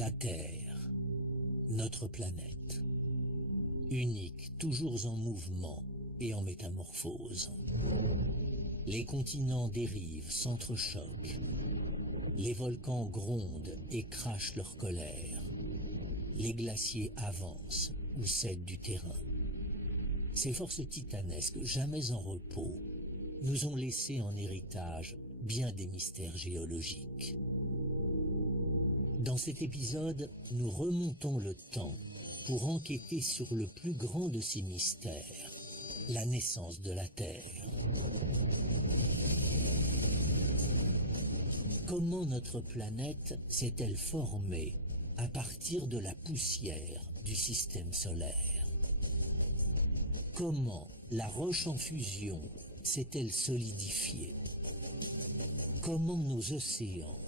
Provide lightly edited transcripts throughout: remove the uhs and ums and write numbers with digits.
La Terre, notre planète, unique, toujours en mouvement et en métamorphose. Les continents dérivent, s'entrechoquent. Les volcans grondent et crachent leur colère. Les glaciers avancent ou cèdent du terrain. Ces forces titanesques, jamais en repos, nous ont laissé en héritage bien des mystères géologiques. Dans cet épisode, nous remontons le temps pour enquêter sur le plus grand de ces mystères, la naissance de la Terre. Comment notre planète s'est-elle formée à partir de la poussière du système solaire? Comment la roche en fusion s'est-elle solidifiée? Comment nos océans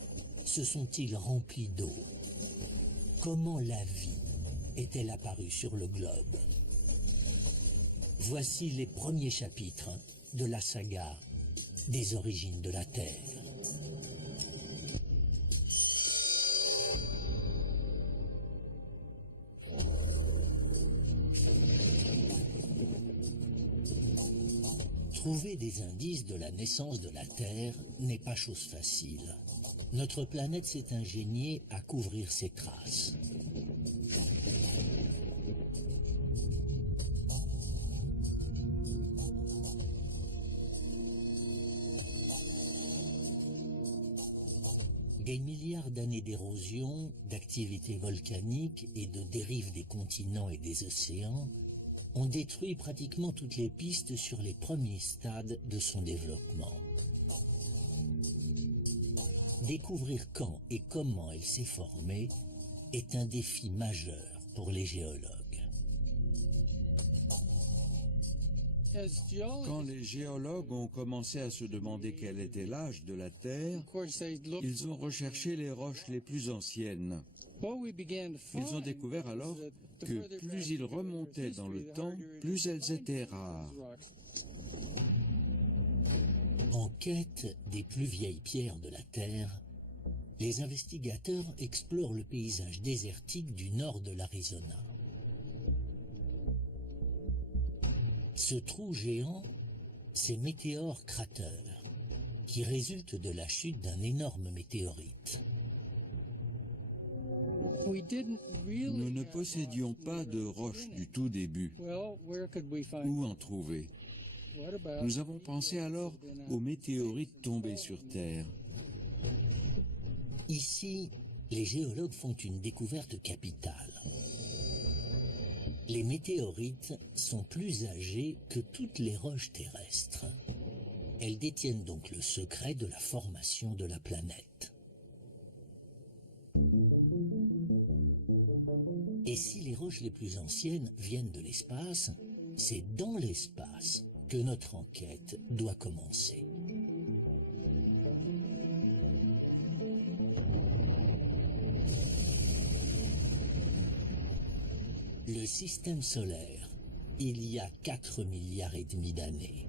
se sont-ils remplis d'eau? Comment la vie est-elle apparue sur le globe? Voici les premiers chapitres de la saga des origines de la Terre. Trouver des indices de la naissance de la Terre n'est pas chose facile. Notre planète s'est ingéniée à couvrir ses traces. Des milliards d'années d'érosion, d'activité volcanique et de dérive des continents et des océans ont détruit pratiquement toutes les pistes sur les premiers stades de son développement. Découvrir quand et comment elle s'est formée est un défi majeur pour les géologues. Quand les géologues ont commencé à se demander quel était l'âge de la Terre, ils ont recherché les roches les plus anciennes. Ils ont découvert alors que plus ils remontaient dans le temps, plus elles étaient rares. En quête des plus vieilles pierres de la Terre, les investigateurs explorent le paysage désertique du nord de l'Arizona. Ce trou géant, c'est Météore Crater, qui résulte de la chute d'un énorme météorite. Nous ne possédions pas de roches du tout début. Où en trouver? Nous avons pensé alors aux météorites tombées sur Terre. Ici, les géologues font une découverte capitale. Les météorites sont plus âgées que toutes les roches terrestres. Elles détiennent donc le secret de la formation de la planète. Et si les roches les plus anciennes viennent de l'espace, c'est dans l'espace que notre enquête doit commencer. Le système solaire, il y a 4,5 milliards d'années.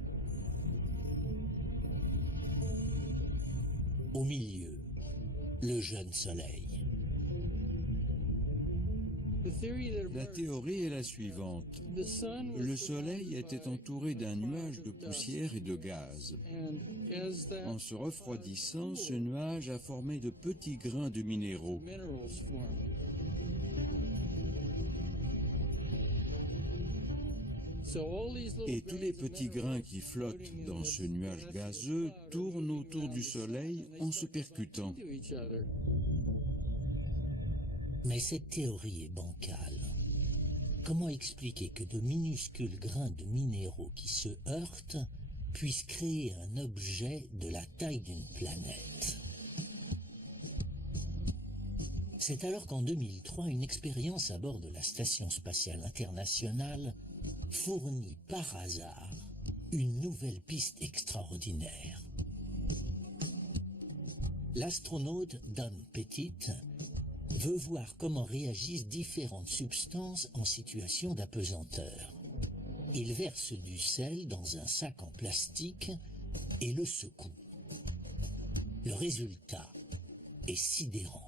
Au milieu, le jeune soleil. La théorie est la suivante. Le Soleil était entouré d'un nuage de poussière et de gaz. En se refroidissant, ce nuage a formé de petits grains de minéraux. Et tous les petits grains qui flottent dans ce nuage gazeux tournent autour du Soleil en se percutant. Mais cette théorie est bancale. Comment expliquer que de minuscules grains de minéraux qui se heurtent puissent créer un objet de la taille d'une planète? C'est alors qu'en 2003, une expérience à bord de la Station spatiale internationale fournit par hasard une nouvelle piste extraordinaire. L'astronaute Don Pettit veut voir comment réagissent différentes substances en situation d'apesanteur. Il verse du sel dans un sac en plastique et le secoue. Le résultat est sidérant.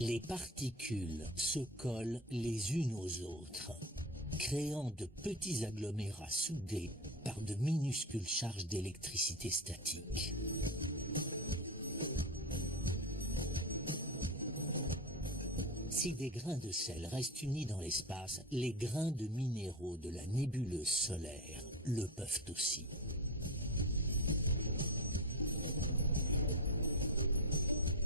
Les particules se collent les unes aux autres, créant de petits agglomérats soudés par de minuscules charges d'électricité statique. Si des grains de sel restent unis dans l'espace, les grains de minéraux de la nébuleuse solaire le peuvent aussi.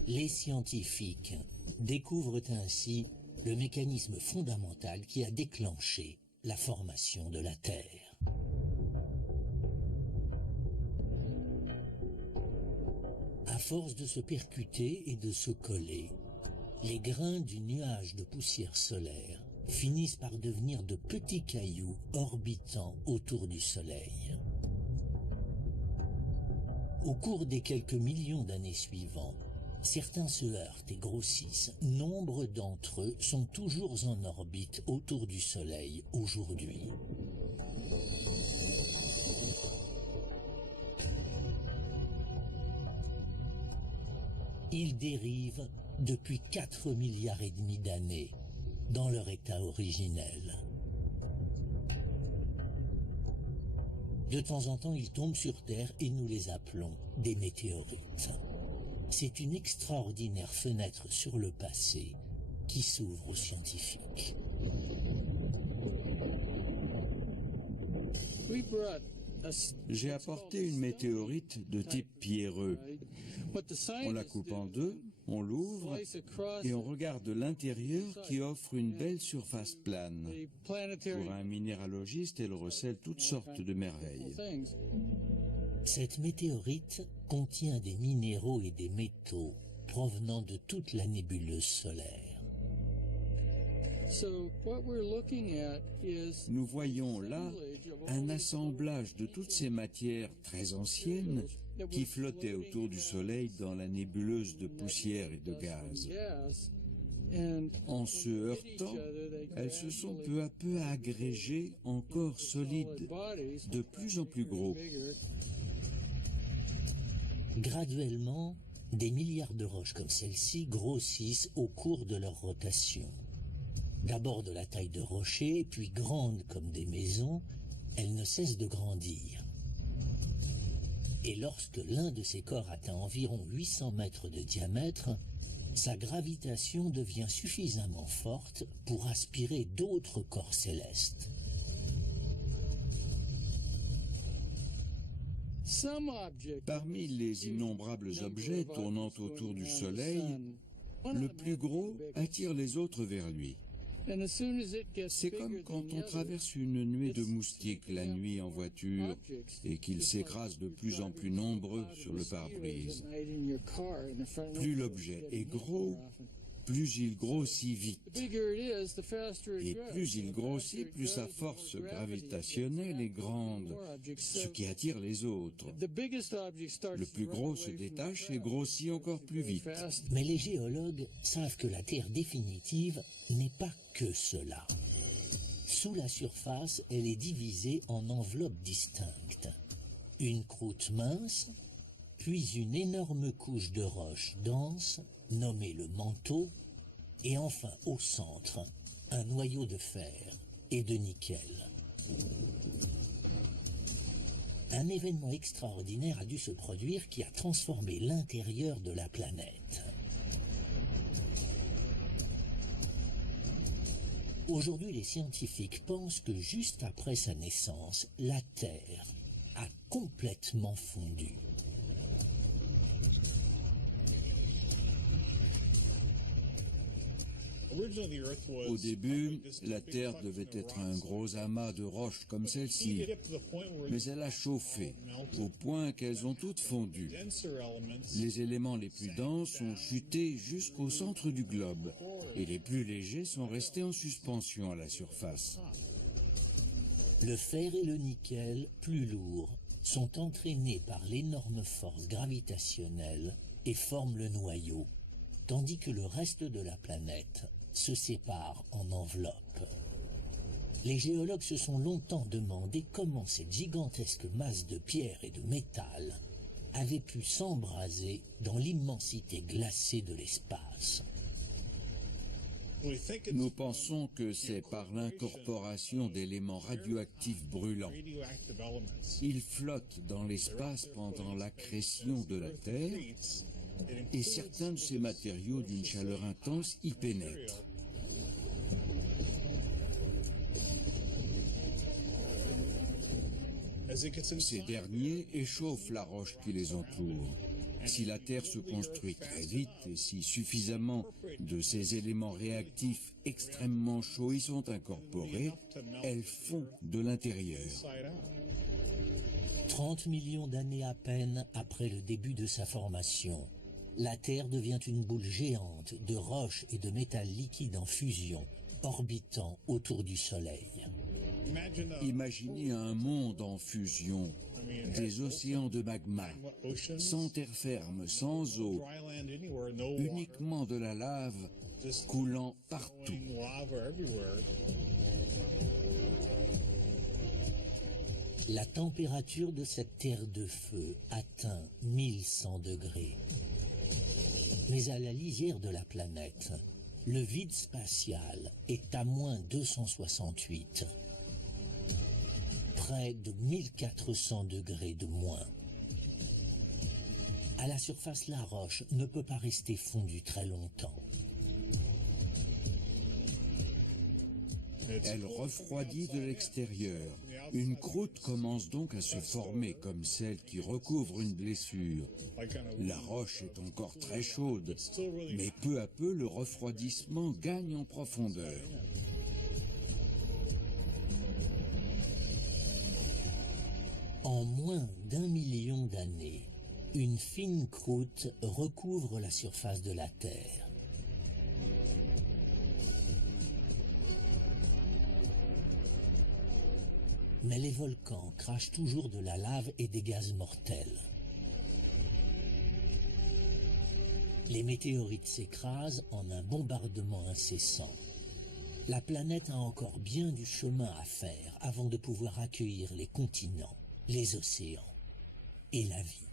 Les scientifiques découvrent ainsi le mécanisme fondamental qui a déclenché la formation de la Terre. À force de se percuter et de se coller, les grains du nuage de poussière solaire finissent par devenir de petits cailloux orbitant autour du Soleil. Au cours des quelques millions d'années suivantes, certains se heurtent et grossissent. Nombre d'entre eux sont toujours en orbite autour du Soleil aujourd'hui. Ils dérivent depuis 4,5 milliards d'années dans leur état originel. De temps en temps, ils tombent sur Terre et nous les appelons des météorites. C'est une extraordinaire fenêtre sur le passé qui s'ouvre aux scientifiques. J'ai apporté une météorite de type pierreux. On la coupe en deux, on l'ouvre et on regarde l'intérieur qui offre une belle surface plane. Pour un minéralogiste, elle recèle toutes sortes de merveilles. Cette météorite contient des minéraux et des métaux provenant de toute la nébuleuse solaire. Nous voyons là un assemblage de toutes ces matières très anciennes qui flottaient autour du Soleil dans la nébuleuse de poussière et de gaz. En se heurtant, elles se sont peu à peu agrégées en corps solides, de plus en plus gros. Graduellement, des milliards de roches comme celle-ci grossissent au cours de leur rotation. D'abord de la taille de rochers, puis grandes comme des maisons, elles ne cessent de grandir. Et lorsque l'un de ces corps atteint environ 800 mètres de diamètre, sa gravitation devient suffisamment forte pour aspirer d'autres corps célestes. Parmi les innombrables objets tournant autour du Soleil, le plus gros attire les autres vers lui. C'est comme quand on traverse une nuée de moustiques la nuit en voiture et qu'ils s'écrasent de plus en plus nombreux sur le pare-brise. Plus l'objet est gros, plus il grossit vite. Et plus il grossit, plus sa force gravitationnelle est grande, ce qui attire les autres. Le plus gros se détache et grossit encore plus vite. Mais les géologues savent que la Terre définitive n'est pas que cela. Sous la surface, elle est divisée en enveloppes distinctes. Une croûte mince, puis une énorme couche de roches denses, nommée le manteau, et enfin au centre, un noyau de fer et de nickel. Un événement extraordinaire a dû se produire qui a transformé l'intérieur de la planète. Aujourd'hui, les scientifiques pensent que juste après sa naissance, la Terre a complètement fondu. Au début, la Terre devait être un gros amas de roches comme celle-ci, mais elle a chauffé, au point qu'elles ont toutes fondu. Les éléments les plus denses ont chuté jusqu'au centre du globe, et les plus légers sont restés en suspension à la surface. Le fer et le nickel, plus lourds, sont entraînés par l'énorme force gravitationnelle et forment le noyau, tandis que le reste de la planète se sépare en enveloppes. Les géologues se sont longtemps demandé comment cette gigantesque masse de pierre et de métal avait pu s'embraser dans l'immensité glacée de l'espace. Nous pensons que c'est par l'incorporation d'éléments radioactifs brûlants. Ils flottent dans l'espace pendant l'accrétion de la Terre et certains de ces matériaux d'une chaleur intense y pénètrent. Ces derniers échauffent la roche qui les entoure. Si la Terre se construit très vite et si suffisamment de ces éléments réactifs extrêmement chauds y sont incorporés, elle fond de l'intérieur. 30 millions d'années à peine après le début de sa formation, la Terre devient une boule géante de roches et de métal liquide en fusion, orbitant autour du Soleil. Imaginez un monde en fusion, des océans de magma, sans terre ferme, sans eau, uniquement de la lave coulant partout. La température de cette terre de feu atteint 1100 degrés. Mais à la lisière de la planète, le vide spatial est à moins 268. Près de 1400 degrés de moins. À la surface, la roche ne peut pas rester fondue très longtemps. Elle refroidit de l'extérieur. Une croûte commence donc à se former comme celle qui recouvre une blessure. La roche est encore très chaude, mais peu à peu le refroidissement gagne en profondeur. En moins d'1 million d'années, une fine croûte recouvre la surface de la Terre. Mais les volcans crachent toujours de la lave et des gaz mortels. Les météorites s'écrasent en un bombardement incessant. La planète a encore bien du chemin à faire avant de pouvoir accueillir les continents, les océans et la vie.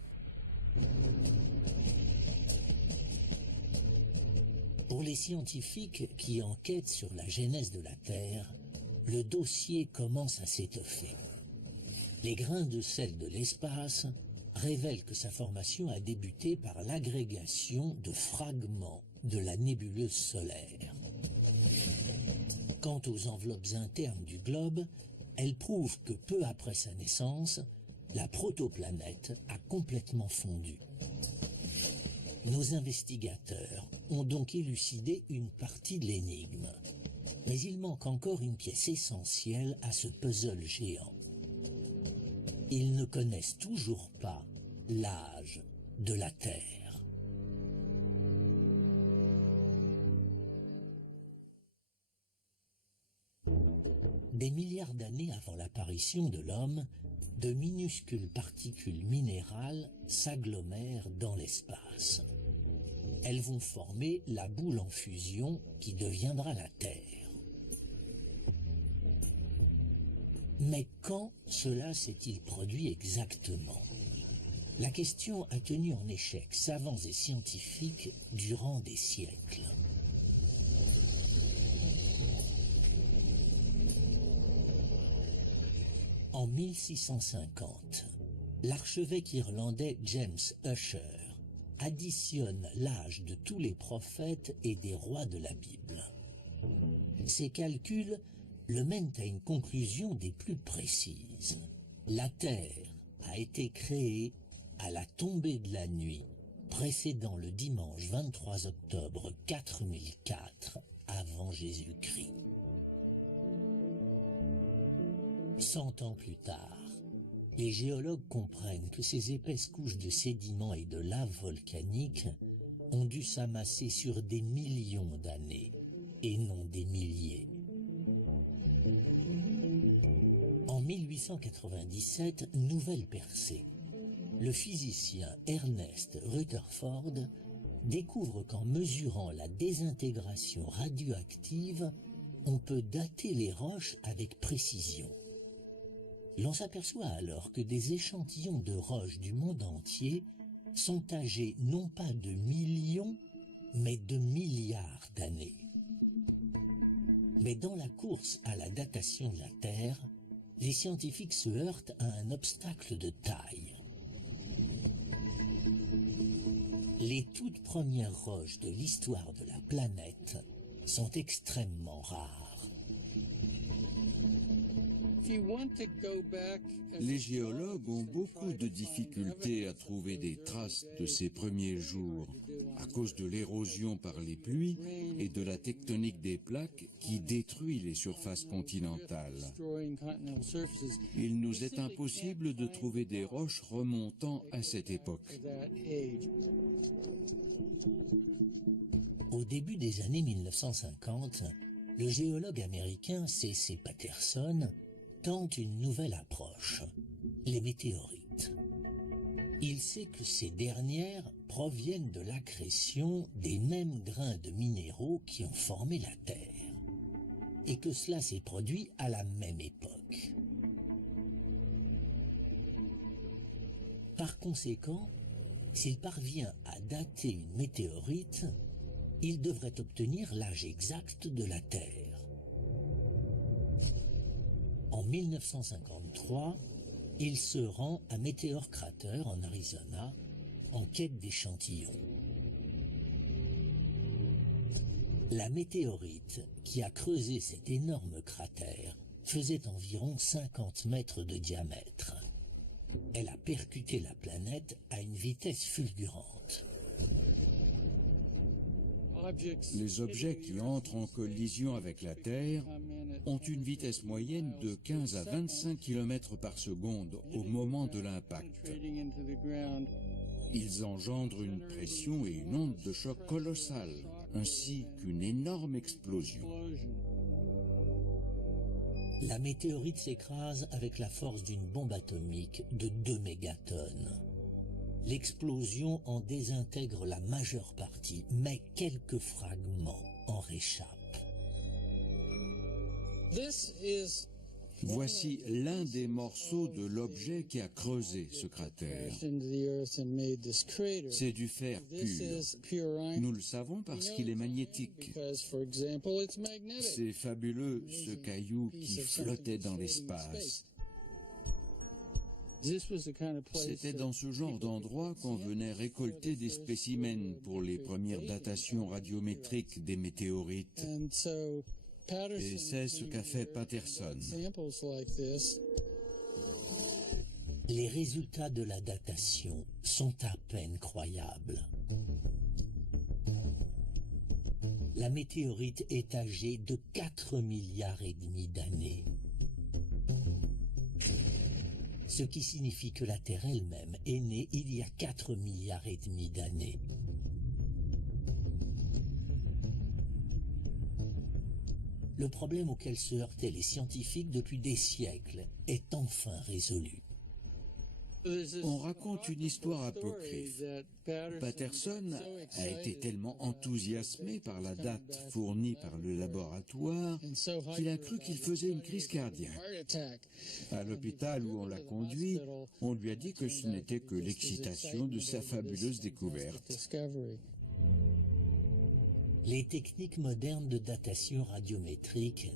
Pour les scientifiques qui enquêtent sur la genèse de la Terre, le dossier commence à s'étoffer. Les grains de sel de l'espace révèlent que sa formation a débuté par l'agrégation de fragments de la nébuleuse solaire. Quant aux enveloppes internes du globe, elles prouvent que peu après sa naissance, la protoplanète a complètement fondu. Nos investigateurs ont donc élucidé une partie de l'énigme. Mais il manque encore une pièce essentielle à ce puzzle géant. Ils ne connaissent toujours pas l'âge de la Terre. Des milliards d'années avant l'apparition de l'homme, de minuscules particules minérales s'agglomèrent dans l'espace. Elles vont former la boule en fusion qui deviendra la Terre. Mais quand cela s'est-il produit exactement? La question a tenu en échec savants et scientifiques durant des siècles. En 1650, l'archevêque irlandais James Ussher additionne l'âge de tous les prophètes et des rois de la Bible. Ces calculs le mènent à une conclusion des plus précises. La Terre a été créée à la tombée de la nuit, précédant le dimanche 23 octobre 4004 avant Jésus-Christ. 100 ans plus tard, les géologues comprennent que ces épaisses couches de sédiments et de lave volcanique ont dû s'amasser sur des millions d'années et non des milliers. En 1897, nouvelle percée. Le physicien Ernest Rutherford découvre qu'en mesurant la désintégration radioactive, on peut dater les roches avec précision. L'on s'aperçoit alors que des échantillons de roches du monde entier sont âgés non pas de millions, mais de milliards d'années. Mais dans la course à la datation de la Terre, les scientifiques se heurtent à un obstacle de taille. Les toutes premières roches de l'histoire de la planète sont extrêmement rares. Les géologues ont beaucoup de difficultés à trouver des traces de ces premiers jours à cause de l'érosion par les pluies et de la tectonique des plaques qui détruit les surfaces continentales. Il nous est impossible de trouver des roches remontant à cette époque. Au début des années 1950, le géologue américain C.C. Patterson tente une nouvelle approche, les météorites. Il sait que ces dernières proviennent de l'accrétion des mêmes grains de minéraux qui ont formé la Terre, et que cela s'est produit à la même époque. Par conséquent, s'il parvient à dater une météorite, il devrait obtenir l'âge exact de la Terre. En 1953, il se rend à Meteor Crater en Arizona en quête d'échantillons. La météorite qui a creusé cet énorme cratère faisait environ 50 mètres de diamètre. Elle a percuté la planète à une vitesse fulgurante. Les objets qui entrent en collision avec la Terre ont une vitesse moyenne de 15 à 25 km par seconde au moment de l'impact. Ils engendrent une pression et une onde de choc colossale, ainsi qu'une énorme explosion. La météorite s'écrase avec la force d'une bombe atomique de 2 mégatonnes. L'explosion en désintègre la majeure partie, mais quelques fragments en réchappent. Voici l'un des morceaux de l'objet qui a creusé ce cratère. C'est du fer pur. Nous le savons parce qu'il est magnétique. C'est fabuleux, ce caillou qui flottait dans l'espace. C'était dans ce genre d'endroit qu'on venait récolter des spécimens pour les premières datations radiométriques des météorites. Et c'est ce qu'a fait Patterson. Les résultats de la datation sont à peine croyables. La météorite est âgée de 4,5 milliards d'années. Ce qui signifie que la Terre elle-même est née il y a 4,5 milliards d'années. Le problème auquel se heurtaient les scientifiques depuis des siècles est enfin résolu. On raconte une histoire apocryphe. Patterson a été tellement enthousiasmé par la date fournie par le laboratoire qu'il a cru qu'il faisait une crise cardiaque. À l'hôpital où on l'a conduit, on lui a dit que ce n'était que l'excitation de sa fabuleuse découverte. Les techniques modernes de datation radiométrique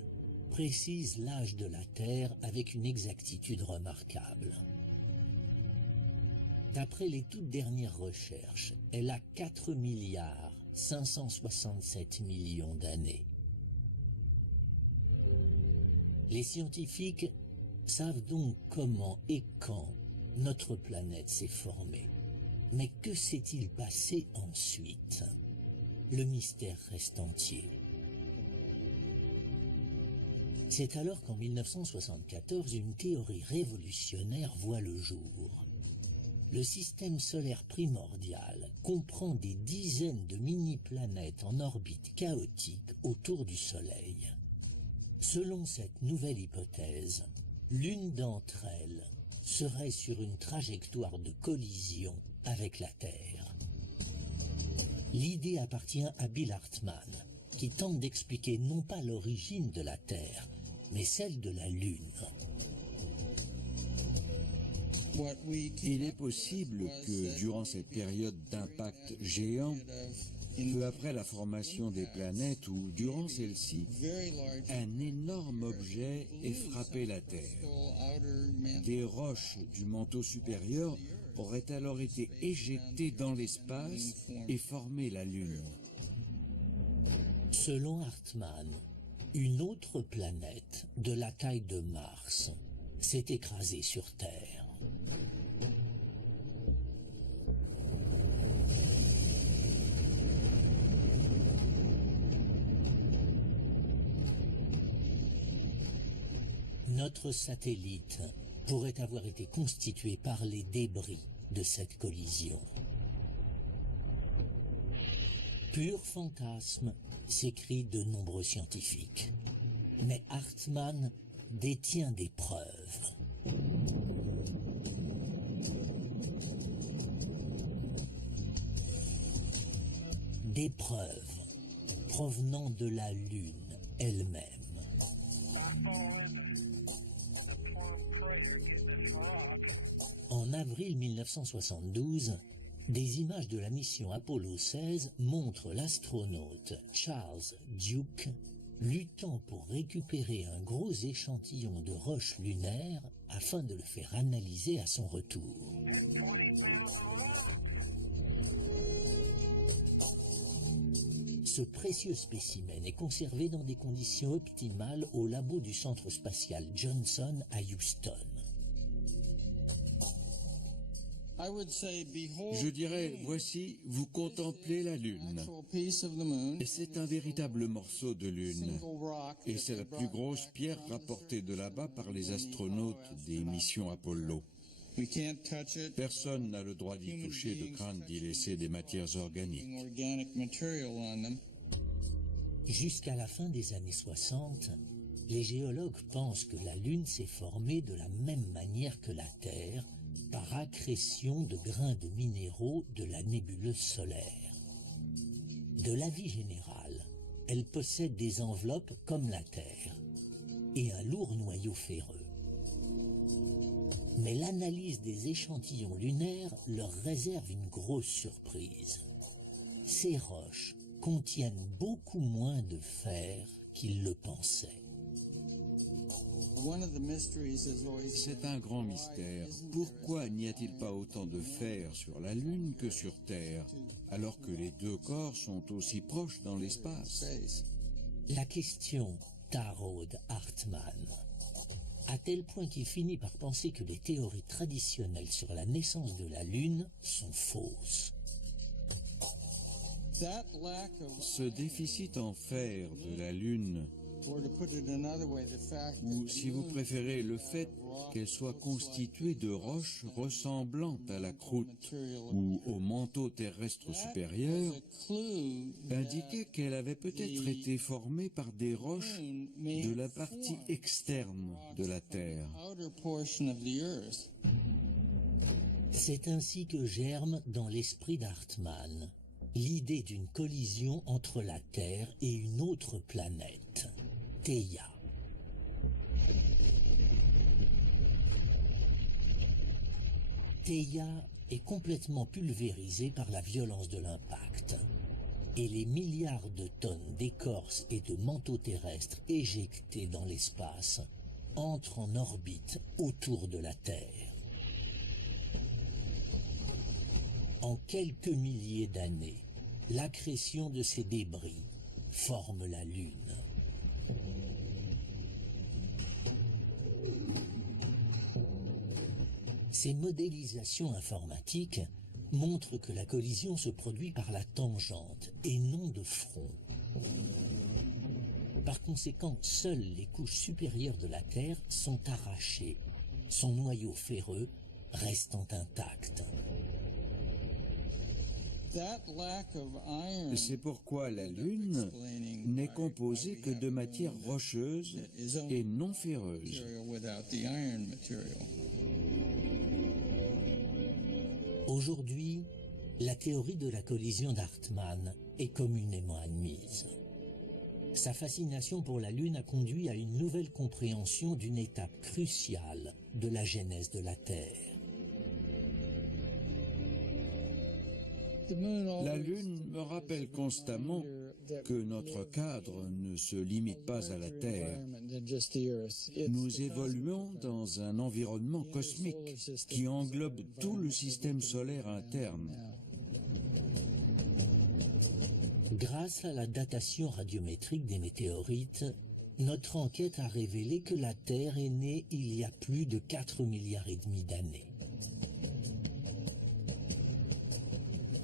précisent l'âge de la Terre avec une exactitude remarquable. D'après les toutes dernières recherches, elle a 4 milliards 567 millions d'années. Les scientifiques savent donc comment et quand notre planète s'est formée. Mais que s'est-il passé ensuite? Le mystère reste entier. C'est alors qu'en 1974, une théorie révolutionnaire voit le jour. Le système solaire primordial comprend des dizaines de mini-planètes en orbite chaotique autour du Soleil. Selon cette nouvelle hypothèse, l'une d'entre elles serait sur une trajectoire de collision avec la Terre. L'idée appartient à Bill Hartmann, qui tente d'expliquer non pas l'origine de la Terre, mais celle de la Lune. Il est possible que, durant cette période d'impact géant, peu après la formation des planètes ou durant celle-ci, un énorme objet ait frappé la Terre. Des roches du manteau supérieur auraient alors été éjectées dans l'espace et formé la Lune. Selon Hartmann, une autre planète de la taille de Mars s'est écrasée sur Terre. Notre satellite pourrait avoir été constitué par les débris de cette collision. Pur fantasme, s'écrient de nombreux scientifiques. Mais Hartmann détient des preuves. Des preuves provenant de la Lune elle-même. En avril 1972, des images de la mission Apollo 16 montrent l'astronaute Charles Duke luttant pour récupérer un gros échantillon de roches lunaires afin de le faire analyser à son retour. Ce précieux spécimen est conservé dans des conditions optimales au labo du centre spatial Johnson à Houston. Je dirais, voici, vous contemplez la Lune. Et c'est un véritable morceau de Lune. Et c'est la plus grosse pierre rapportée de là-bas par les astronautes des missions Apollo. Personne n'a le droit d'y toucher de crainte d'y laisser des matières organiques. Jusqu'à la fin des années 60, les géologues pensent que la Lune s'est formée de la même manière que la Terre, par accrétion de grains de minéraux de la nébuleuse solaire. De l'avis général, elle possède des enveloppes comme la Terre et un lourd noyau ferreux. Mais l'analyse des échantillons lunaires leur réserve une grosse surprise. Ces roches contiennent beaucoup moins de fer qu'ils le pensaient. C'est un grand mystère. Pourquoi n'y a-t-il pas autant de fer sur la Lune que sur Terre, alors que les deux corps sont aussi proches dans l'espace? La question taraude Hartmann, à tel point qu'il finit par penser que les théories traditionnelles sur la naissance de la Lune sont fausses. Ce déficit en fer de la Lune, ou si vous préférez le fait qu'elle soit constituée de roches ressemblant à la croûte ou au manteau terrestre supérieur, indiquait qu'elle avait peut-être été formée par des roches de la partie externe de la Terre. C'est ainsi que germe dans l'esprit d'Hartmann l'idée d'une collision entre la Terre et une autre planète, Theia. Theia est complètement pulvérisée par la violence de l'impact, et les milliards de tonnes d'écorce et de manteaux terrestres éjectés dans l'espace entrent en orbite autour de la Terre. En quelques milliers d'années, l'accrétion de ces débris forme la Lune. Ces modélisations informatiques montrent que la collision se produit par la tangente et non de front. Par conséquent, seules les couches supérieures de la Terre sont arrachées, son noyau ferreux restant intact. C'est pourquoi la Lune n'est composée que de matière rocheuse et non ferreuse. Aujourd'hui, la théorie de la collision d'Hartmann est communément admise. Sa fascination pour la Lune a conduit à une nouvelle compréhension d'une étape cruciale de la genèse de la Terre. La Lune me rappelle constamment que notre cadre ne se limite pas à la Terre. Nous évoluons dans un environnement cosmique qui englobe tout le système solaire interne. Grâce à la datation radiométrique des météorites, notre enquête a révélé que la Terre est née il y a plus de 4,5 milliards d'années.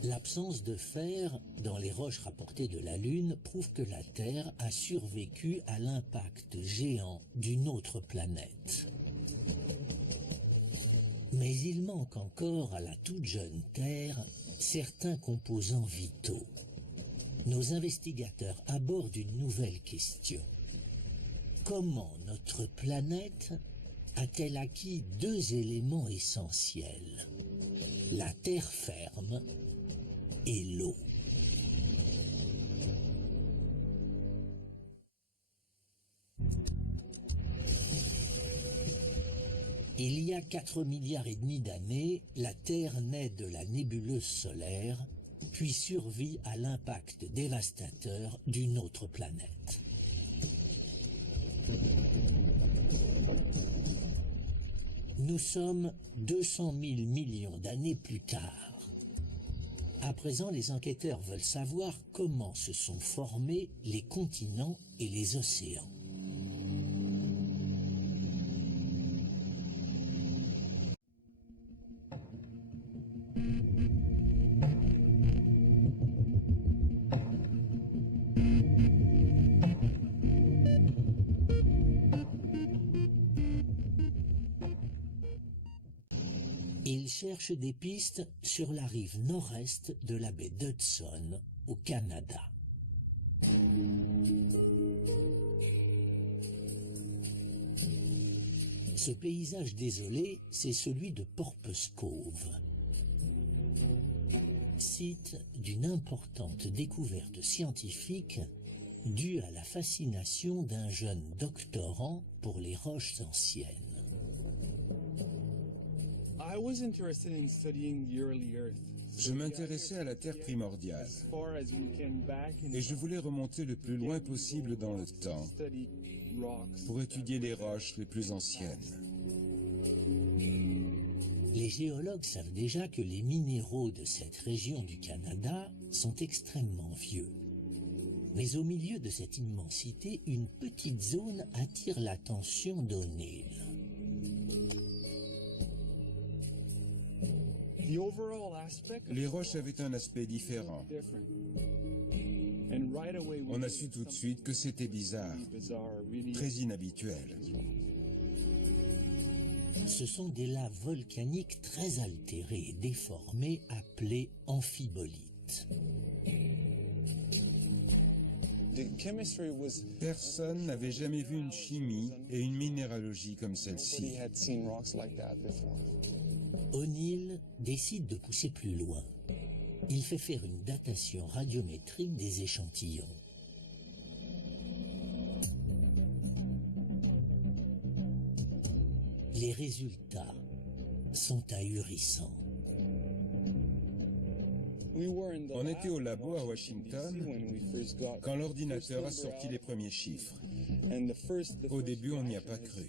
L'absence de fer dans les roches rapportées de la Lune prouve que la Terre a survécu à l'impact géant d'une autre planète. Mais il manque encore à la toute jeune Terre certains composants vitaux. Nos investigateurs abordent une nouvelle question. Comment notre planète a-t-elle acquis deux éléments essentiels, la terre ferme et l'eau? Il y a 4,5 milliards d'années, la Terre naît de la nébuleuse solaire, puis survit à l'impact dévastateur d'une autre planète. Nous sommes 200 000 millions d'années plus tard. À présent, les enquêteurs veulent savoir comment se sont formés les continents et les océans. Ils cherchent des pistes sur la rive nord-est de la baie d'Hudson, au Canada. Ce paysage désolé, c'est celui de Porpoise Cove, site d'une importante découverte scientifique due à la fascination d'un jeune doctorant pour les roches anciennes. Je m'intéressais à la Terre primordiale et je voulais remonter le plus loin possible dans le temps pour étudier les roches les plus anciennes. Les géologues savent déjà que les minéraux de cette région du Canada sont extrêmement vieux. Mais au milieu de cette immensité, une petite zone attire l'attention d'O'Neill. Les roches avaient un aspect différent. On a su tout de suite que c'était bizarre, très inhabituel. Ce sont des laves volcaniques très altérées et déformées appelées amphibolites. Personne n'avait jamais vu une chimie et une minéralogie comme celle-ci. O'Neill décide de pousser plus loin. Il fait faire une datation radiométrique des échantillons. Les résultats sont ahurissants. On était au labo à Washington quand l'ordinateur a sorti les premiers chiffres. Au début, on n'y a pas cru.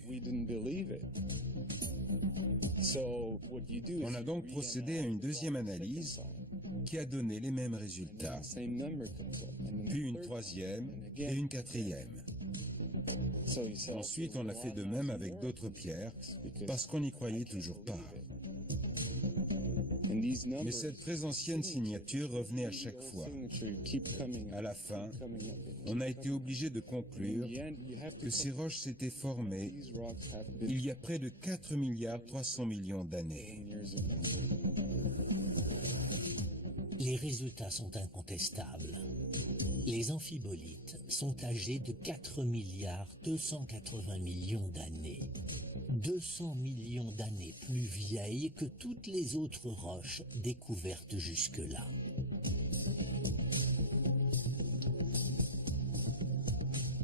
On a donc procédé à une deuxième analyse qui a donné les mêmes résultats, puis une troisième et une quatrième. Ensuite, on a fait de même avec d'autres pierres parce qu'on n'y croyait toujours pas. Mais cette très ancienne signature revenait à chaque fois. À la fin, on a été obligé de conclure que ces roches s'étaient formées il y a près de 4,3 milliards d'années. Les résultats sont incontestables. Les amphibolites sont âgés de 4,280 milliards d'années. 200 millions d'années plus vieilles que toutes les autres roches découvertes jusque-là.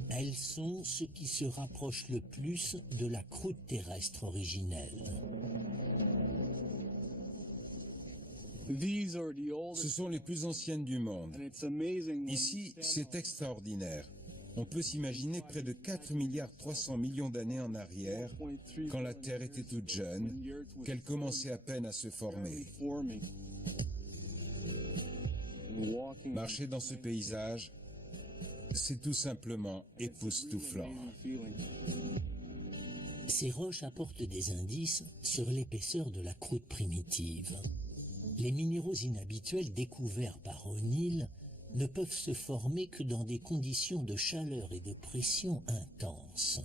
Elles sont ce qui se rapproche le plus de la croûte terrestre originelle. Ce sont les plus anciennes du monde. Ici, c'est extraordinaire. On peut s'imaginer près de 4 milliards 300 millions d'années en arrière, quand la Terre était toute jeune, qu'elle commençait à peine à se former. Marcher dans ce paysage, c'est tout simplement époustouflant. Ces roches apportent des indices sur l'épaisseur de la croûte primitive. Les minéraux inhabituels découverts par O'Neill ne peuvent se former que dans des conditions de chaleur et de pression intenses.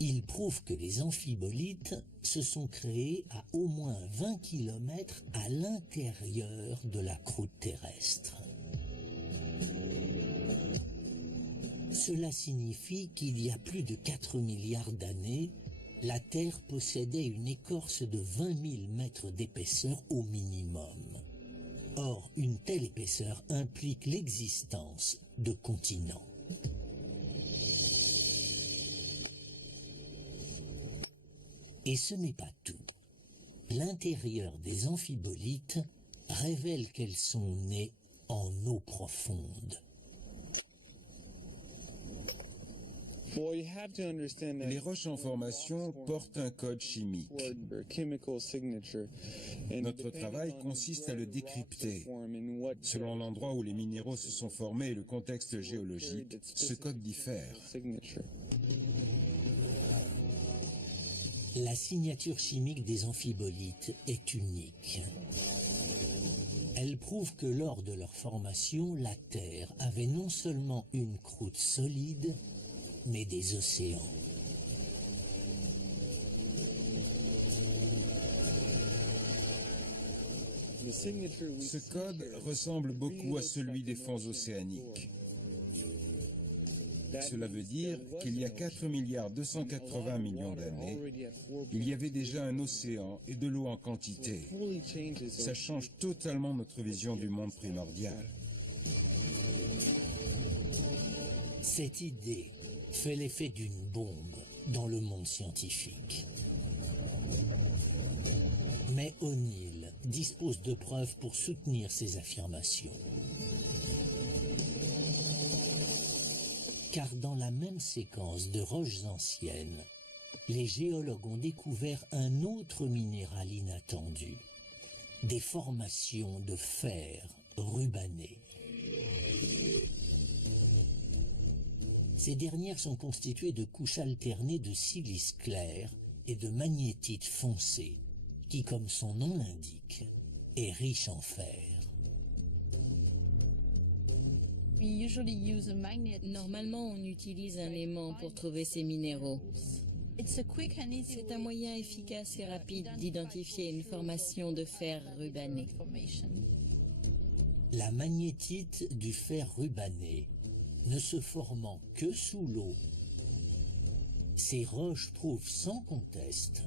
Ils prouvent que les amphibolites se sont créés à au moins 20 km à l'intérieur de la croûte terrestre. Cela signifie qu'il y a plus de 4 milliards d'années, la Terre possédait une écorce de 20 000 mètres d'épaisseur au minimum. Or, une telle épaisseur implique l'existence de continents. Et ce n'est pas tout. L'intérieur des amphibolites révèle qu'elles sont nées en eau profonde. Les roches en formation portent un code chimique. Notre travail consiste à le décrypter. Selon l'endroit où les minéraux se sont formés et le contexte géologique, ce code diffère. La signature chimique des amphibolites est unique. Elle prouve que lors de leur formation, la Terre avait non seulement une croûte solide, mais des océans. Ce code ressemble beaucoup à celui des fonds océaniques. Cela veut dire qu'il y a 4 milliards 280 millions d'années, il y avait déjà un océan et de l'eau en quantité. Ça change totalement notre vision du monde primordial. Cette idée fait l'effet d'une bombe dans le monde scientifique. Mais O'Neill dispose de preuves pour soutenir ces affirmations. Car dans la même séquence de roches anciennes, les géologues ont découvert un autre minéral inattendu, des formations de fer rubané. Ces dernières sont constituées de couches alternées de silice clair et de magnétite foncé, qui, comme son nom l'indique, est riche en fer. Normalement, on utilise un aimant pour trouver ces minéraux. C'est un moyen efficace et rapide d'identifier une formation de fer rubané. La magnétite du fer rubané ne se formant que sous l'eau, ces roches prouvent sans conteste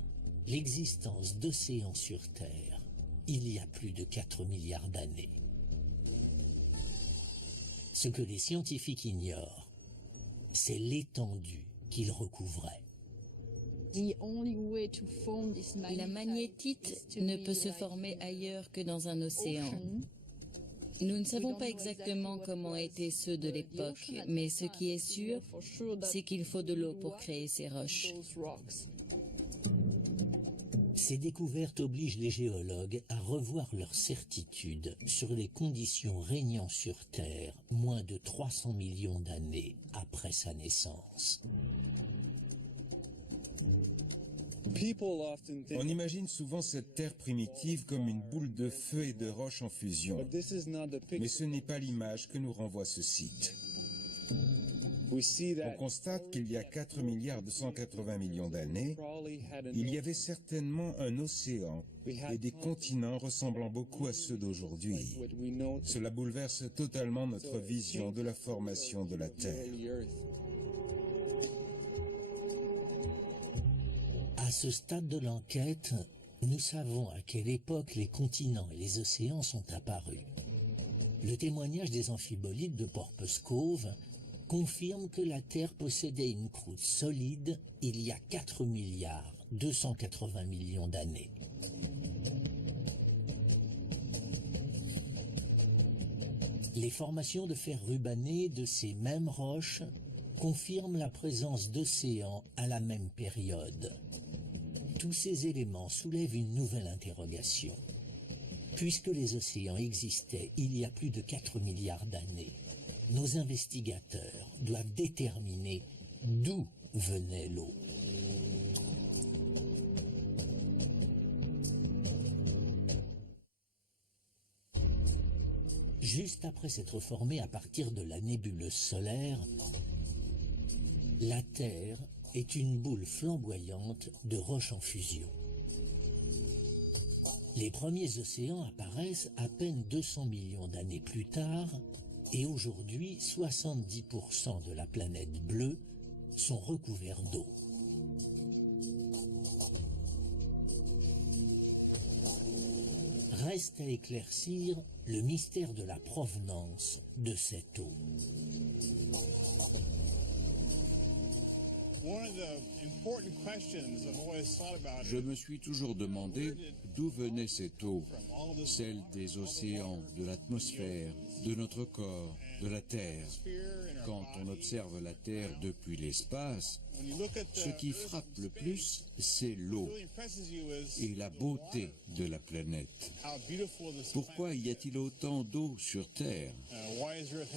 l'existence d'océans sur Terre il y a plus de 4 milliards d'années. Ce que les scientifiques ignorent, c'est l'étendue qu'ils recouvraient. La magnétite ne peut se former ailleurs que dans un océan. Nous ne savons pas exactement comment étaient ceux de l'époque, mais ce qui est sûr, c'est qu'il faut de l'eau pour créer ces roches. Ces découvertes obligent les géologues à revoir leur certitude sur les conditions régnant sur Terre moins de 300 millions d'années après sa naissance. On imagine souvent cette Terre primitive comme une boule de feu et de roches en fusion. Mais ce n'est pas l'image que nous renvoie ce site. On constate qu'il y a 4 milliards 280 millions d'années, il y avait certainement un océan et des continents ressemblant beaucoup à ceux d'aujourd'hui. Cela bouleverse totalement notre vision de la formation de la Terre. À ce stade de l'enquête, nous savons à quelle époque les continents et les océans sont apparus. Le témoignage des amphibolites de Porpoise Cove confirme que la Terre possédait une croûte solide il y a 4 milliards 280 millions d'années. Les formations de fer rubané de ces mêmes roches confirment la présence d'océans à la même période. Tous ces éléments soulèvent une nouvelle interrogation. Puisque les océans existaient il y a plus de 4 milliards d'années, nos investigateurs doivent déterminer d'où venait l'eau. Juste après s'être formée à partir de la nébuleuse solaire, la Terre est une boule flamboyante de roches en fusion. Les premiers océans apparaissent à peine 200 millions d'années plus tard, et aujourd'hui 70% de la planète bleue sont recouverts d'eau. Reste à éclaircir le mystère de la provenance de cette eau. Je me suis toujours demandé d'où venait cette eau, celle des océans, de l'atmosphère, de notre corps, de la Terre. Quand on observe la Terre depuis l'espace, ce qui frappe le plus, c'est l'eau et la beauté de la planète. Pourquoi y a-t-il autant d'eau sur Terre?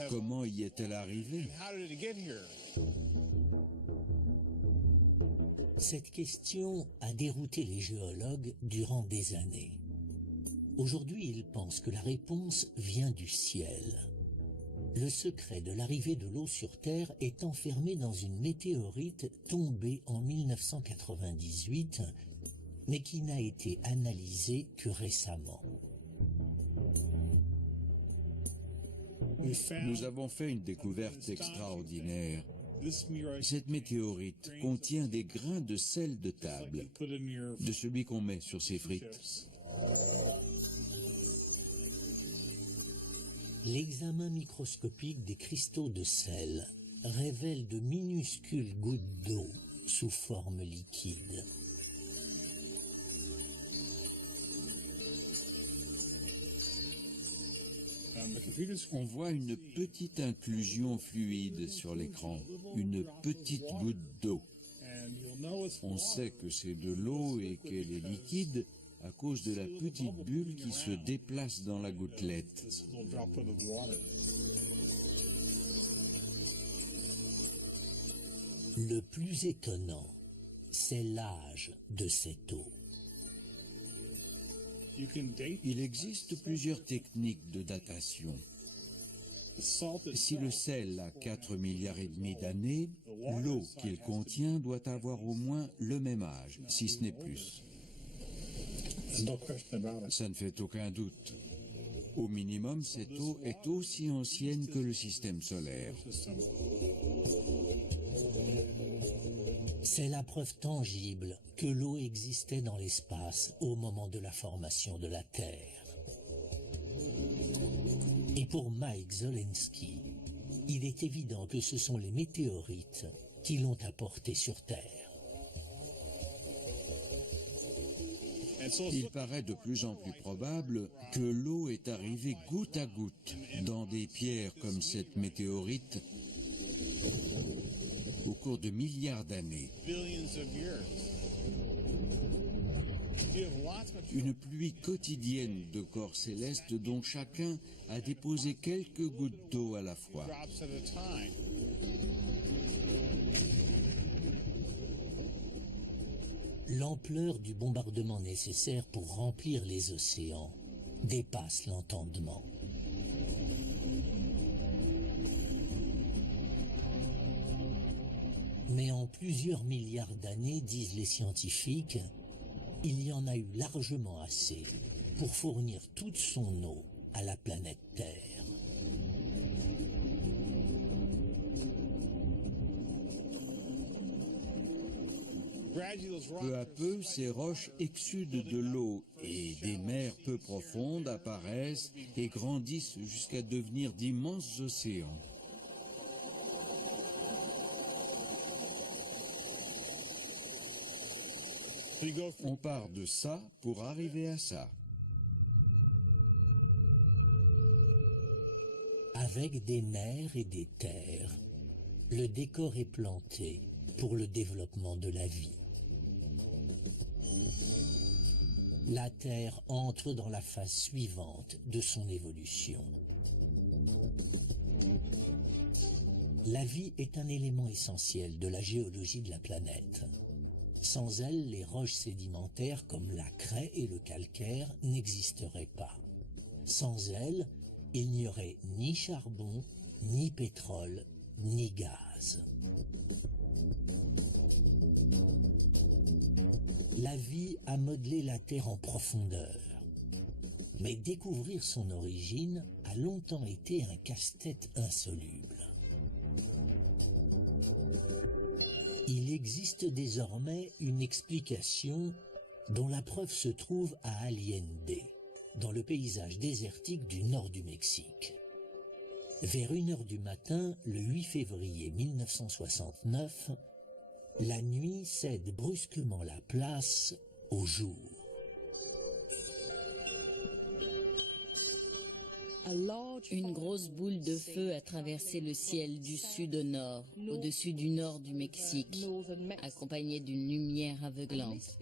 Comment y est-elle arrivée? Cette question a dérouté les géologues durant des années. Aujourd'hui, ils pensent que la réponse vient du ciel. Le secret de l'arrivée de l'eau sur Terre est enfermé dans une météorite tombée en 1998, mais qui n'a été analysée que récemment. Nous avons fait une découverte extraordinaire. Cette météorite contient des grains de sel de table, de celui qu'on met sur ses frites. L'examen microscopique des cristaux de sel révèle de minuscules gouttes d'eau sous forme liquide. On voit une petite inclusion fluide sur l'écran, une petite goutte d'eau. On sait que c'est de l'eau et qu'elle est liquide à cause de la petite bulle qui se déplace dans la gouttelette. Le plus étonnant, c'est l'âge de cette eau. Il existe plusieurs techniques de datation. Si le sel a 4 milliards et demi d'années, l'eau qu'il contient doit avoir au moins le même âge, si ce n'est plus. Ça ne fait aucun doute. Au minimum, cette eau est aussi ancienne que le système solaire. C'est la preuve tangible que l'eau existait dans l'espace au moment de la formation de la Terre. Et pour Mike Zolensky, il est évident que ce sont les météorites qui l'ont apporté sur Terre. Il paraît de plus en plus probable que l'eau est arrivée goutte à goutte dans des pierres comme cette météorite au cours de milliards d'années. Une pluie quotidienne de corps célestes dont chacun a déposé quelques gouttes d'eau à la fois. L'ampleur du bombardement nécessaire pour remplir les océans dépasse l'entendement. Mais en plusieurs milliards d'années, disent les scientifiques, il y en a eu largement assez pour fournir toute son eau à la planète Terre. Peu à peu, ces roches exsudent de l'eau et des mers peu profondes apparaissent et grandissent jusqu'à devenir d'immenses océans. On part de ça pour arriver à ça. Avec des mers et des terres, le décor est planté pour le développement de la vie. La Terre entre dans la phase suivante de son évolution. La vie est un élément essentiel de la géologie de la planète. Sans elle, les roches sédimentaires comme la craie et le calcaire n'existeraient pas. Sans elle, il n'y aurait ni charbon, ni pétrole, ni gaz. La vie a modelé la Terre en profondeur. Mais découvrir son origine a longtemps été un casse-tête insoluble. Il existe désormais une explication dont la preuve se trouve à Allende, dans le paysage désertique du nord du Mexique. Vers 1h du matin, le 8 février 1969, la nuit cède brusquement la place au jour. Une grosse boule de feu a traversé le ciel du sud au nord, au-dessus du nord du Mexique, accompagnée d'une lumière aveuglante.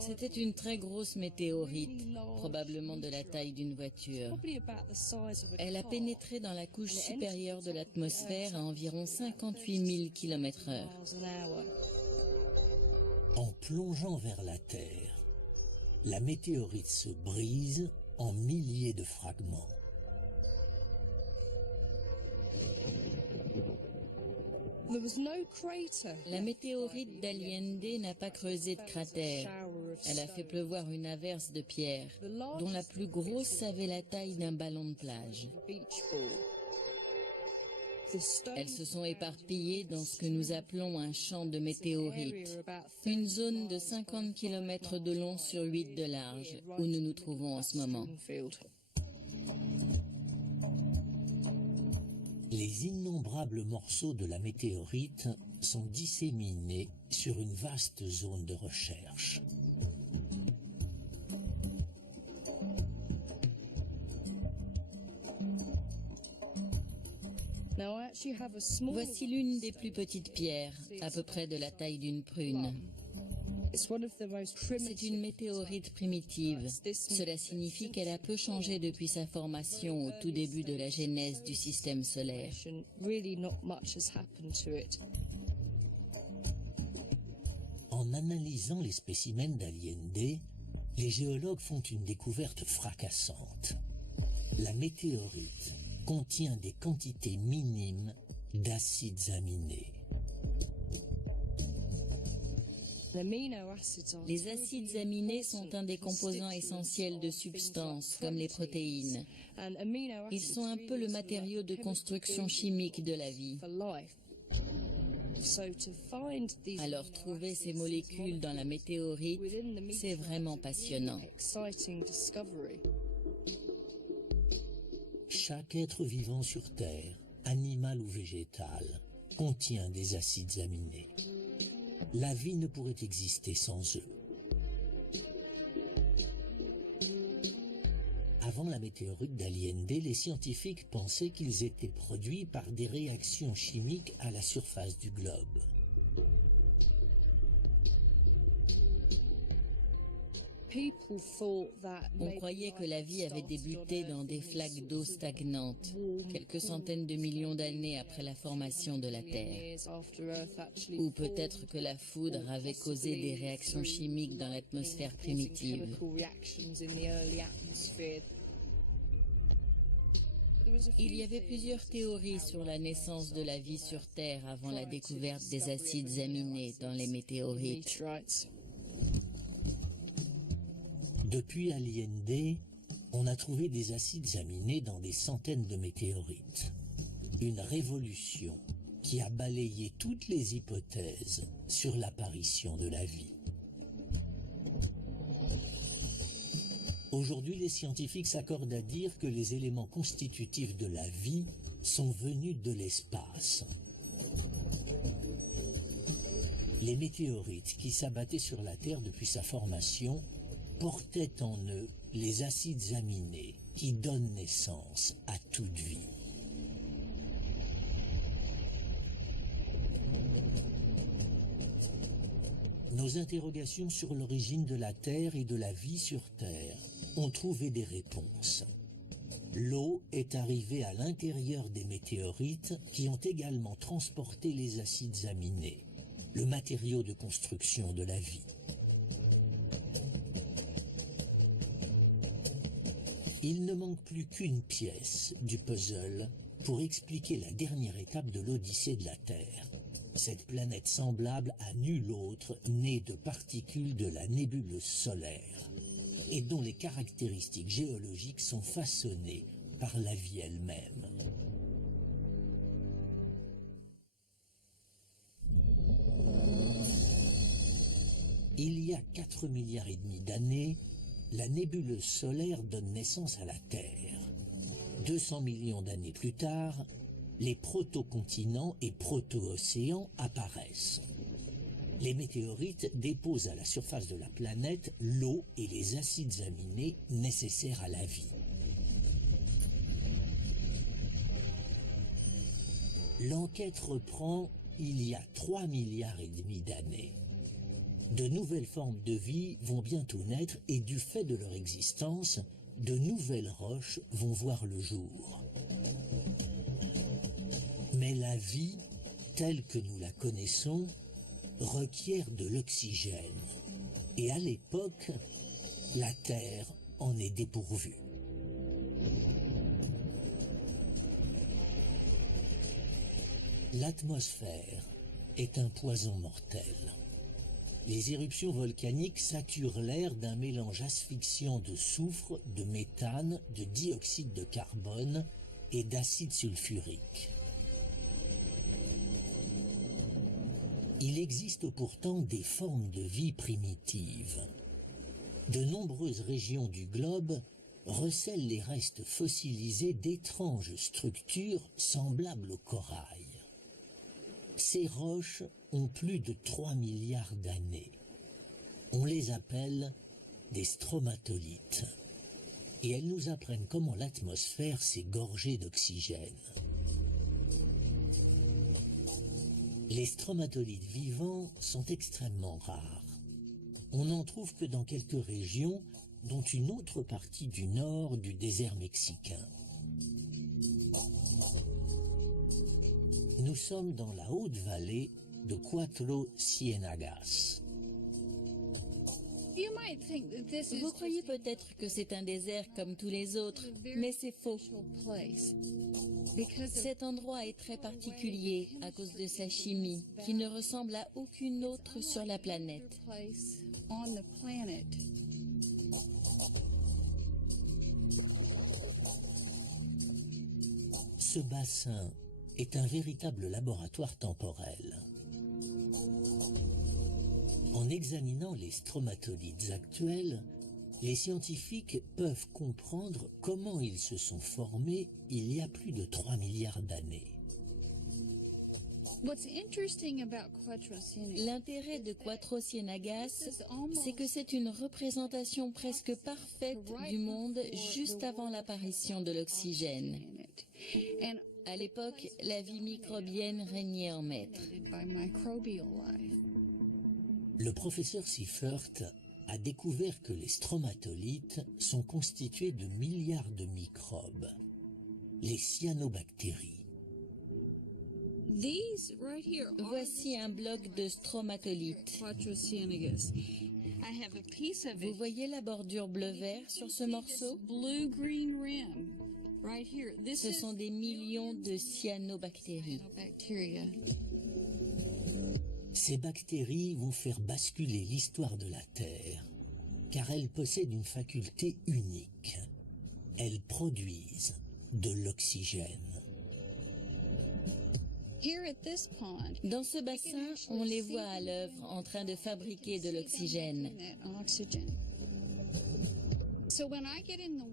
C'était une très grosse météorite, probablement de la taille d'une voiture. Elle a pénétré dans la couche supérieure de l'atmosphère à environ 58 000 km/h. En plongeant vers la Terre, la météorite se brise en milliers de fragments. La météorite d'Allende n'a pas creusé de cratère. Elle a fait pleuvoir une averse de pierres, dont la plus grosse avait la taille d'un ballon de plage. Elles se sont éparpillées dans ce que nous appelons un champ de météorites, une zone de 50 km de long sur 8 de large, où nous nous trouvons en ce moment. Les innombrables morceaux de la météorite sont disséminés sur une vaste zone de recherche. Voici l'une des plus petites pierres, à peu près de la taille d'une prune. C'est une météorite primitive. Cela signifie qu'elle a peu changé depuis sa formation au tout début de la genèse du système solaire. En analysant les spécimens d'Allende, les géologues font une découverte fracassante. La météorite contient des quantités minimes d'acides aminés. Les acides aminés sont un des composants essentiels de substances, comme les protéines. Ils sont un peu le matériau de construction chimique de la vie. Alors trouver ces molécules dans la météorite, c'est vraiment passionnant. Chaque être vivant sur Terre, animal ou végétal, contient des acides aminés. La vie ne pourrait exister sans eux. Avant la météorite d'Allende, les scientifiques pensaient qu'ils étaient produits par des réactions chimiques à la surface du globe. On croyait que la vie avait débuté dans des flaques d'eau stagnantes, quelques centaines de millions d'années après la formation de la Terre. Ou peut-être que la foudre avait causé des réactions chimiques dans l'atmosphère primitive. Il y avait plusieurs théories sur la naissance de la vie sur Terre avant la découverte des acides aminés dans les météorites. Depuis Allende, on a trouvé des acides aminés dans des centaines de météorites. Une révolution qui a balayé toutes les hypothèses sur l'apparition de la vie. Aujourd'hui, les scientifiques s'accordent à dire que les éléments constitutifs de la vie sont venus de l'espace. Les météorites qui s'abattaient sur la Terre depuis sa formation portaient en eux les acides aminés qui donnent naissance à toute vie. Nos interrogations sur l'origine de la Terre et de la vie sur Terre ont trouvé des réponses. L'eau est arrivée à l'intérieur des météorites qui ont également transporté les acides aminés, le matériau de construction de la vie. Il ne manque plus qu'une pièce du puzzle pour expliquer la dernière étape de l'Odyssée de la Terre. Cette planète semblable à nulle autre, née de particules de la nébuleuse solaire, et dont les caractéristiques géologiques sont façonnées par la vie elle-même. Il y a 4,5 milliards d'années, la nébuleuse solaire donne naissance à la Terre. 200 millions d'années plus tard, les protocontinents et proto-océans apparaissent. Les météorites déposent à la surface de la planète l'eau et les acides aminés nécessaires à la vie. L'enquête reprend il y a 3,5 milliards d'années. De nouvelles formes de vie vont bientôt naître et du fait de leur existence, de nouvelles roches vont voir le jour. Mais la vie, telle que nous la connaissons, requiert de l'oxygène. Et à l'époque, la Terre en est dépourvue. L'atmosphère est un poison mortel. Les éruptions volcaniques saturent l'air d'un mélange asphyxiant de soufre, de méthane, de dioxyde de carbone et d'acide sulfurique. Il existe pourtant des formes de vie primitives. De nombreuses régions du globe recèlent les restes fossilisés d'étranges structures semblables au corail. Ces roches ont plus de 3 milliards d'années. On les appelle des stromatolites. Et elles nous apprennent comment l'atmosphère s'est gorgée d'oxygène. Les stromatolites vivants sont extrêmement rares. On n'en trouve que dans quelques régions, dont une autre partie du nord du désert mexicain. Nous sommes dans la haute vallée de Cuatro Ciénagas. Vous croyez peut-être que c'est un désert comme tous les autres, mais c'est faux. Cet endroit est très particulier à cause de sa chimie, qui ne ressemble à aucune autre sur la planète. Ce bassin est un véritable laboratoire temporel. En examinant les stromatolites actuels, les scientifiques peuvent comprendre comment ils se sont formés il y a plus de 3 milliards d'années. L'intérêt de Cuatro Ciénagas, c'est que c'est une représentation presque parfaite du monde juste avant l'apparition de l'oxygène. À l'époque, la vie microbienne régnait en maître. Le professeur Seifert a découvert que les stromatolites sont constitués de milliards de microbes, les cyanobactéries. Voici un bloc de stromatolites. Vous voyez la bordure bleu-vert sur ce morceau? Ce sont des millions de cyanobactéries. Ces bactéries vont faire basculer l'histoire de la Terre, car elles possèdent une faculté unique. Elles produisent de l'oxygène. Dans ce bassin, on les voit à l'œuvre en train de fabriquer de l'oxygène.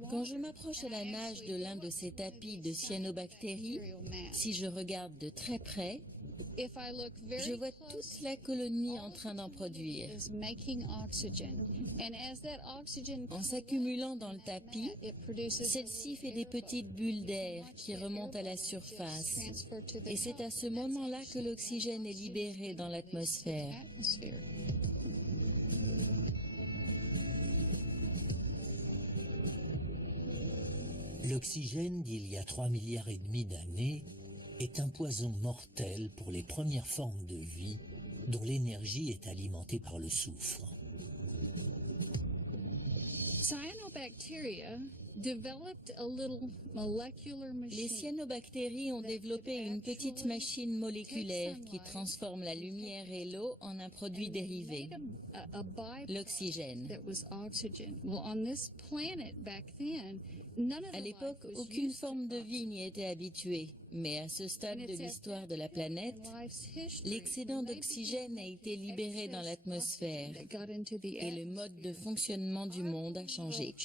Quand je m'approche à la nage de l'un de ces tapis de cyanobactéries, si je regarde de très près, je vois toute la colonie en train d'en produire. En s'accumulant dans le tapis, celle-ci fait des petites bulles d'air qui remontent à la surface. Et c'est à ce moment-là que l'oxygène est libéré dans l'atmosphère. L'oxygène d'il y a 3,5 milliards d'années est un poison mortel pour les premières formes de vie dont l'énergie est alimentée par le soufre. Les cyanobactéries ont développé une petite machine moléculaire qui transforme la lumière et l'eau en un produit dérivé, l'oxygène. À l'époque, aucune forme de vie n'y était habituée, mais à ce stade de l'histoire de la planète, l'excédent d'oxygène a été libéré dans l'atmosphère et le mode de fonctionnement du monde a changé.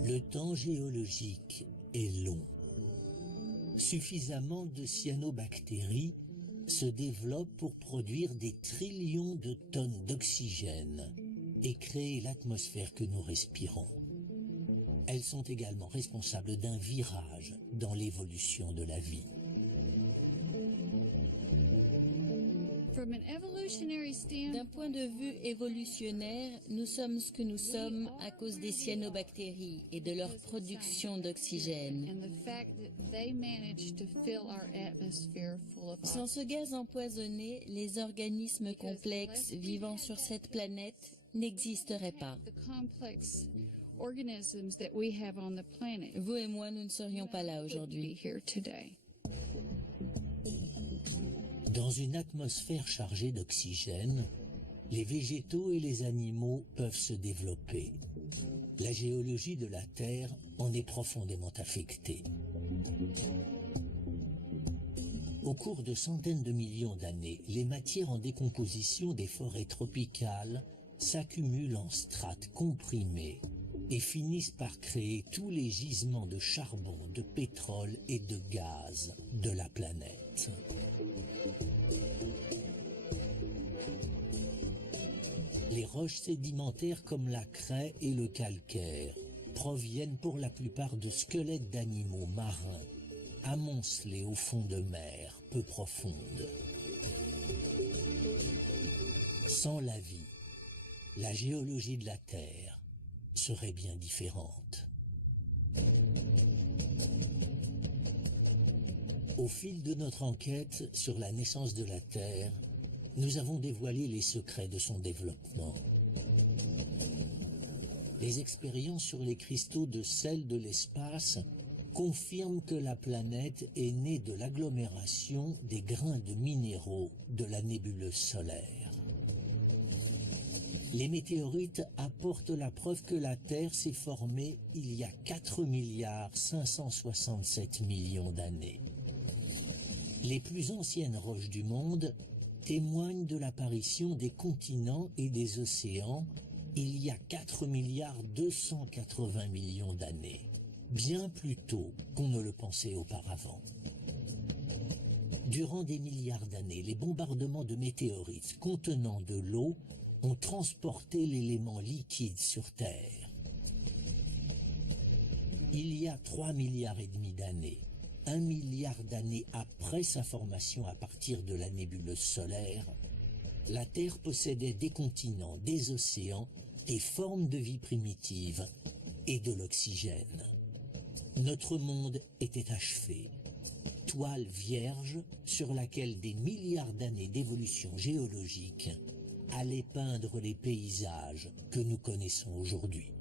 Le temps géologique est long. Suffisamment de cyanobactéries se développent pour produire des trillions de tonnes d'oxygène et créer l'atmosphère que nous respirons. Elles sont également responsables d'un virage dans l'évolution de la vie. D'un point de vue évolutionnaire, nous sommes ce que nous sommes à cause des cyanobactéries et de leur production d'oxygène. Sans ce gaz empoisonné, les organismes complexes vivant sur cette planète n'existeraient pas. Vous et moi, nous ne serions pas là aujourd'hui. Dans une atmosphère chargée d'oxygène, les végétaux et les animaux peuvent se développer. La géologie de la Terre en est profondément affectée. Au cours de centaines de millions d'années, les matières en décomposition des forêts tropicales s'accumulent en strates comprimées et finissent par créer tous les gisements de charbon, de pétrole et de gaz de la planète. Les roches sédimentaires comme la craie et le calcaire proviennent pour la plupart de squelettes d'animaux marins, amoncelés au fond de mer peu profondes. Sans la vie, la géologie de la Terre serait bien différente. Au fil de notre enquête sur la naissance de la Terre, nous avons dévoilé les secrets de son développement. Les expériences sur les cristaux de sel de l'espace confirment que la planète est née de l'agglomération des grains de minéraux de la nébuleuse solaire. Les météorites apportent la preuve que la Terre s'est formée il y a 4,567 milliards d'années. Les plus anciennes roches du monde témoignent de l'apparition des continents et des océans il y a 4,280 milliards d'années, bien plus tôt qu'on ne le pensait auparavant. Durant des milliards d'années, les bombardements de météorites contenant de l'eau ont transporté l'élément liquide sur Terre. Il y a 3,5 milliards d'années, 1 milliard d'années après sa formation à partir de la nébuleuse solaire, la Terre possédait des continents, des océans, des formes de vie primitives et de l'oxygène. Notre monde était achevé, toile vierge sur laquelle des milliards d'années d'évolution géologique allaient peindre les paysages que nous connaissons aujourd'hui.